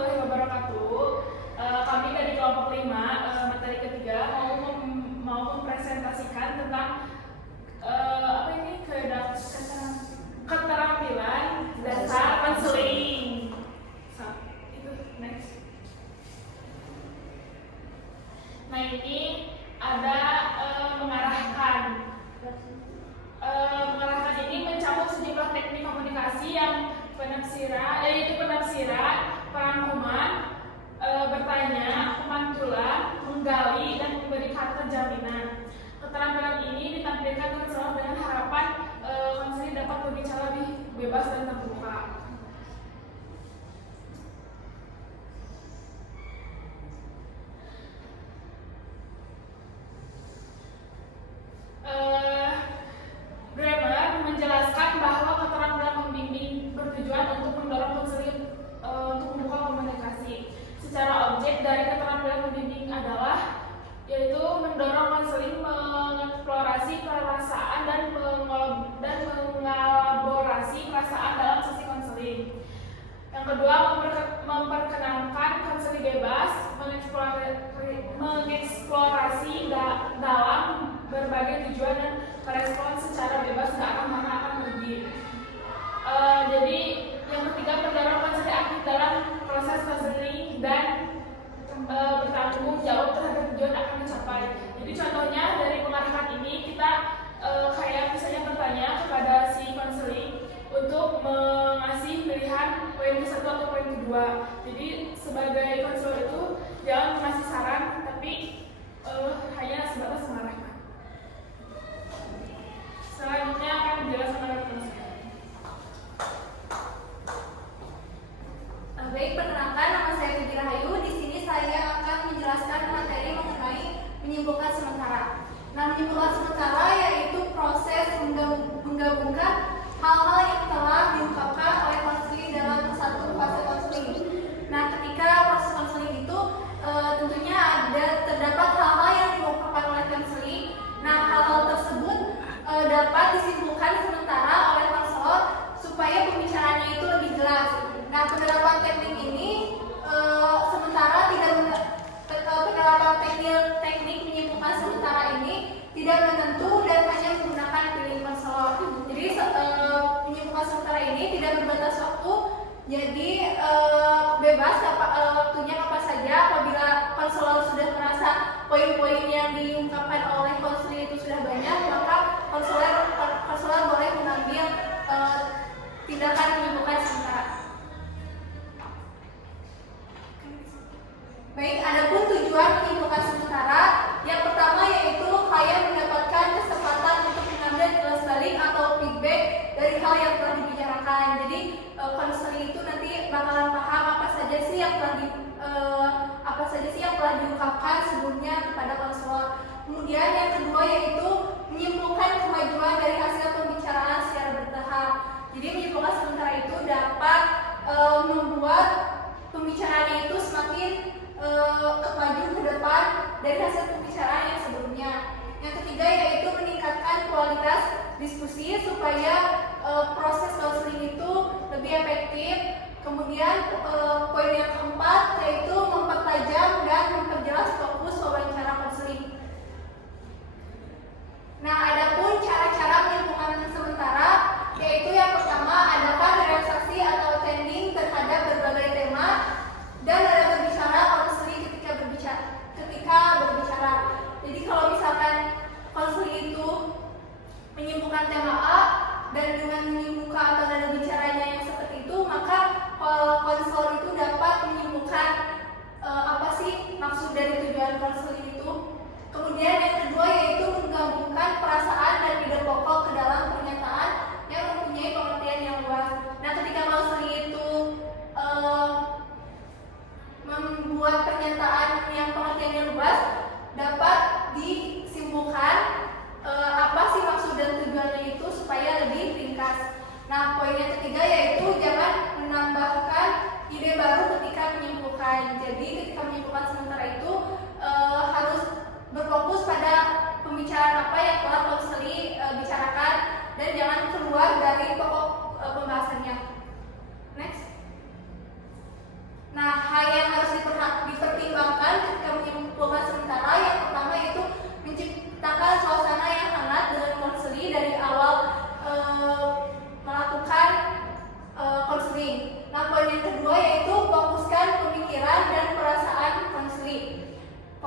warahmatullahi wabarakatuh. Kami dari kelompok 5, materi ketiga mau mempresentasikan tentang keterampilan dasar konseling. Itu next. Nah, ini ada mengarahkan. Mengarahkan ini mencakup sejumlah teknik komunikasi yang yaitu penafsiran, perangkuman, bertanya, pemantulan, menggali, dan memberi kata jaminan. Keterampilan ini ditampilkan konselor dengan harapan konseling dapat berbicara lebih bebas dan terbuka. Bremer menjelaskan bahwa keterampilan membimbing bertujuan untuk mendorong konseling untuk membuka komunikasi. Secara objek dari keterampilan membimbing adalah yaitu mendorong konseling mengeksplorasi perasaan dan mengelaborasi perasaan dalam sesi konseling. Yang kedua, memperkenalkan konseling bebas, mengeksplorasi dalam berbagai tujuan dan merespon secara bebas, nggak akan mana akan pergi. Jadi yang ketiga, mendorong konseling aktif dalam proses konseling dan bertanggung jawab terhadap tujuan akan mencapai. Jadi contohnya dari pengarahkan ini kita kayak misalnya bertanya kepada si konseling untuk mengasih pilihan poin ke-1 atau poin ke-2. Jadi sebagai konselor itu jangan mengasih saran, tapi hanya sebatas mengarahkan. Selanjutnya akan dijelaskan oleh konselor. Baik, perkenalkan, nama saya Putri Rahayu. Di sini saya akan menjelaskan materi mengenai menyimpulkan sementara. Nah, menyimpulkan sementara yaitu proses menggabungkan hal-hal yang telah diungkapkan oleh konseling dalam satu fase konseling. Nah, ketika proses konseling itu tentunya terdapat hal-hal yang diungkapkan oleh konseling. Nah, hal-hal tersebut dapat disimpulkan sementara oleh konselor supaya pembicaraannya itu lebih jelas. Nah, penerapan teknik ini sementara penerapan teknik menyimpulkan sementara ini tidak menentu dan hanya menggunakan pilih konselor. Jadi menyimpulkan sementara ini tidak berbatas waktu, jadi bebas waktunya kapan saja. Apabila konselor sudah merasa poin-poin yang diungkapkan oleh konseling itu sudah banyak, maka konselor boleh mengambil tindakan menyimpulkan sementara. Baik, adapun tujuan menyimpulkan sementara, yang pertama yaitu klien mendapatkan kesempatan untuk mengambil tilas balik atau feedback dari hal yang telah dibicarakan. Jadi konseling itu nanti bakalan paham apa saja sih yang telah diungkapkan sebelumnya kepada konselor. Kemudian yang kedua yaitu menyimpulkan kemajuan dari hasil pembicaraan secara bertahap. Jadi menyimpulkan sementara itu dapat membuat pembicaraannya itu semakin kemaju ke depan dari hasil pembicaraan yang sebelumnya. Yang ketiga yaitu meningkatkan kualitas diskusi supaya proses konseling itu lebih efektif. Kemudian poin yang keempat yaitu mempertajam dan memperjelas fokus wawancara konseling. Nah, adapun cara-cara menyimpulkan sementara yaitu yang pertama adalah relaksasi atau attending terhadap berbagai tema dan ada berbicara konseling ketika berbicara. Jadi kalau misalkan konseling itu menyimpulkan tema A dan dengan membuka atau nada bicaranya yang seperti itu, maka konselor itu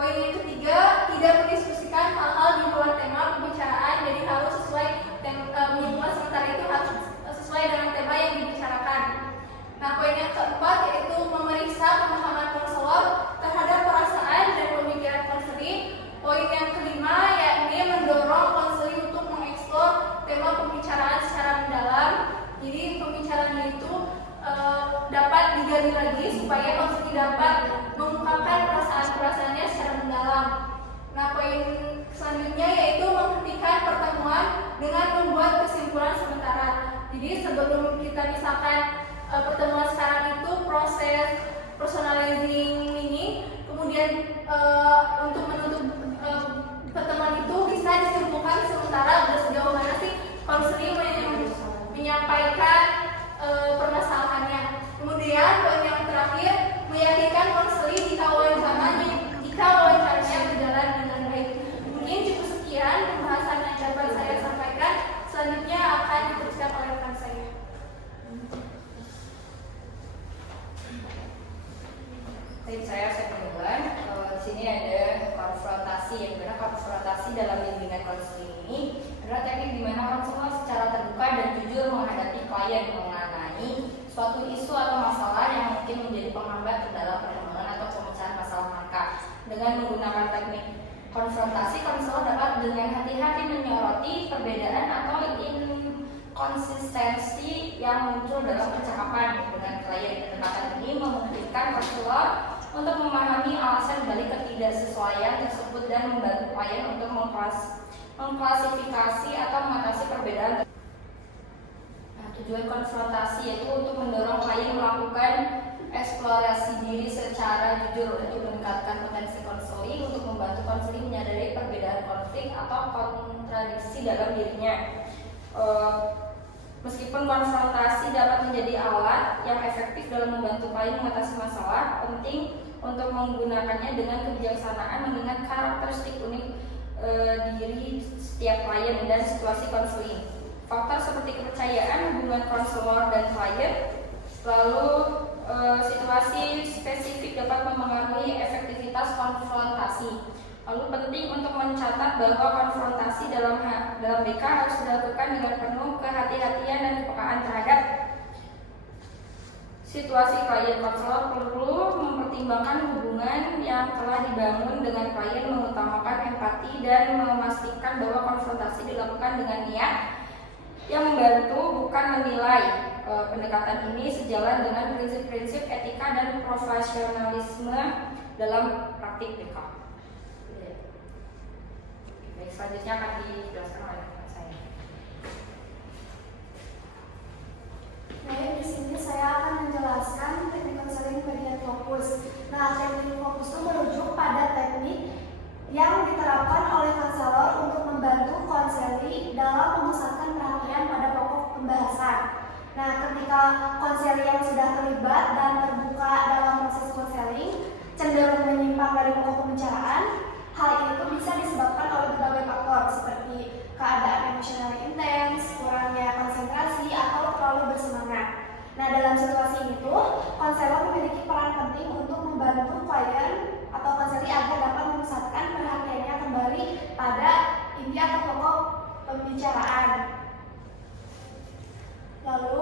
Poin yang ketiga, tidak mendiskusikan hal-hal di luar tema pembicaraan, jadi harus sesuai menyimpulkan sementara itu harus sesuai dengan tema yang dibicarakan. Nah, poin yang keempat yaitu memeriksa pemahaman konselor terhadap perasaan dan pemikiran konseli. Poin yang kelima yakni mendorong konseli untuk mengeksplor tema pembicaraan secara mendalam. Jadi pembicaraannya itu dapat digali lagi supaya konseli dapat mengungkapkan perasaan-perasaannya secara mendalam. Nah, poin selanjutnya yaitu menghentikan pertemuan dengan membuat kesimpulan sementara. Jadi sebelum kita misalkan pertemuan sekarang itu proses personalizing ini, kemudian untuk menutup pertemuan itu bisa disimpulkan sementara sejauh mana sih konseling menyampaikan permasalahannya. Kemudian poin yang terakhir, meyakinkan konseling jika wawancaranya berjalan dengan baik. Mungkin cukup sekian pembahasan yang dapat saya sampaikan. Selanjutnya akan diteruskan oleh rekan saya. Saya September. Di sini ada konfrontasi. Yang benar konfrontasi dalam bimbingan konseling ini adalah teknik di mana konselor secara terbuka dan jujur menghadapi klien mengenai suatu isu atau masalah yang mungkin menjadi penghambat dalam perkembangan atau pemecahan masalah mereka. Dengan menggunakan teknik konfrontasi, konselor dapat dengan hati-hati menyoroti perbedaan atau inkonsistensi yang muncul dalam percakapan dengan klien. Pendekatan ini memungkinkan konselor untuk memahami alasan balik ketidaksesuaian tersebut dan membantu klien untuk mengklasifikasi atau mengatasi perbedaan. Tujuan konfrontasi yaitu untuk mendorong klien melakukan eksplorasi diri secara jujur untuk meningkatkan potensi konseling, untuk membantu konseling menyadari perbedaan konflik atau kontradiksi dalam dirinya. Meskipun konfrontasi dapat menjadi alat yang efektif dalam membantu klien mengatasi masalah, penting untuk menggunakannya dengan kebijaksanaan mengingat karakteristik unik diri setiap klien dan situasi konseling. Faktor seperti kepercayaan, hubungan konselor dan klien, lalu situasi spesifik dapat mempengaruhi efektivitas konfrontasi. Lalu penting untuk mencatat bahwa konfrontasi dalam BK harus dilakukan dengan penuh kehati-hatian dan kepekaan terhadap situasi klien. Konselor perlu mempertimbangkan hubungan yang telah dibangun dengan klien, mengutamakan empati dan memastikan bahwa konfrontasi dilakukan dengan niat yang membantu bukan menilai. Pendekatan ini sejalan dengan prinsip-prinsip etika dan profesionalisme dalam praktik BK. Baik, selanjutnya akan dijelaskan oleh rekan saya. Baik, di sini saya akan menjelaskan teknik konseling bagian fokus. Nah, teknik fokus itu merujuk pada teknik yang diterapkan oleh konselor untuk membantu konseli dalam memusatkan perhatian pada pokok pembahasan. Nah, ketika konseli yang sudah terlibat dan terbuka dalam proses konseling cenderung menyimpang dari pokok pembicaraan, hal itu bisa disebabkan oleh berbagai faktor seperti keadaan emosional intens, kurangnya konsentrasi, atau terlalu bersemangat. Nah, dalam situasi itu, konselor memiliki peran penting untuk membantu klien atau konseli agar dapat memusatkan perhatiannya kembali pada inti atau pokok pembicaraan. Lalu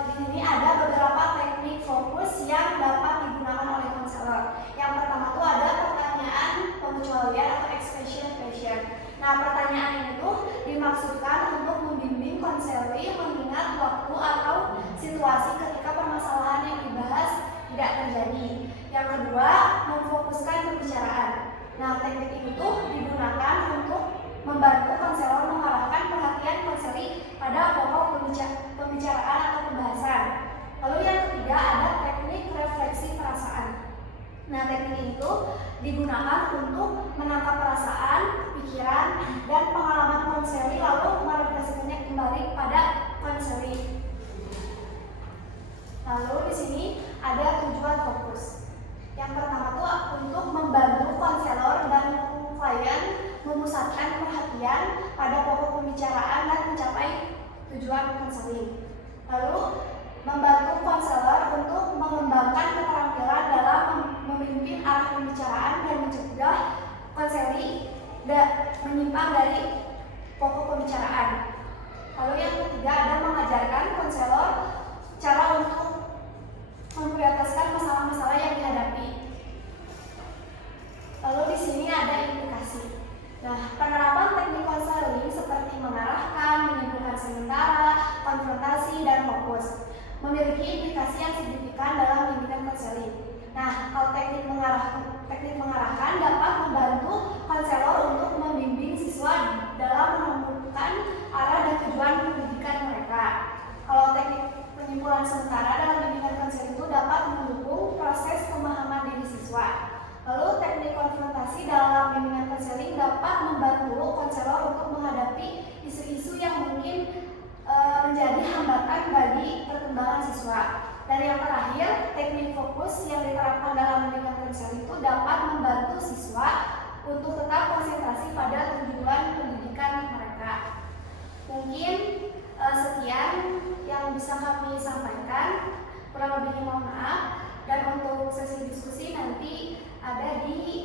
di sini ada beberapa teknik fokus yang dapat digunakan oleh konselor. Yang pertama itu ada pertanyaan pengecualian atau expression question. Nah, pertanyaan ini tuh dimaksudkan untuk membimbing konseli mengingat waktu atau situasi ketika permasalahan yang dibahas tidak terjadi. Yang kedua, memfokuskan pembicaraan. Nah, teknik ini tuh digunakan untuk membantu konselor mengarahkan perhatian konseli pada pokok pembicaraan atau pembahasan. Lalu yang ketiga ada teknik refleksi perasaan. Nah, teknik itu digunakan untuk menangkap perasaan, pikiran, dan pengalaman konseli lalu merefleksikannya kembali pada konseli. Lalu di sini ada tujuan fokus. Yang pertama itu untuk membantu konselor dan klien memusatkan perhatian pada pokok pembicaraan dan mencapai tujuan konseling. Lalu membantu konselor untuk mengembangkan keterampilan dalam memimpin arah pembicaraan dan mencegah menyimpang dari pokok pembicaraan. Lalu yang ketiga ada mengajarkan konselor cara untuk memprioritaskan masalah-masalah yang dihadapi. Lalu di sini ada implikasi. Nah, penerapan teknik konseling seperti mengarahkan, menyimpulkan sementara, konfrontasi, dan fokus memiliki implikasi yang signifikan dalam bimbingan konseling. Nah, kalau teknik mengarahkan dapat membantu konselor untuk membimbing siswa dalam menemukan arah dan tujuan pendidikan mereka. Kalau teknik penyimpulan sementara dalam bimbingan konseling itu dapat mendukung proses pemahaman diri siswa. Lalu teknik konfrontasi dalam bimbingan konseling dapat membantu konselor untuk menghadapi isu-isu yang mungkin menjadi hambatan bagi perkembangan siswa. Dan yang terakhir, teknik fokus yang diterapkan dalam bimbingan konseling itu dapat membantu siswa untuk tetap konsentrasi pada tujuan pendidikan mereka. Mungkin sekian yang bisa kami sampaikan, kurang lebihnya mohon maaf. Dan untuk sesi diskusi nanti ada di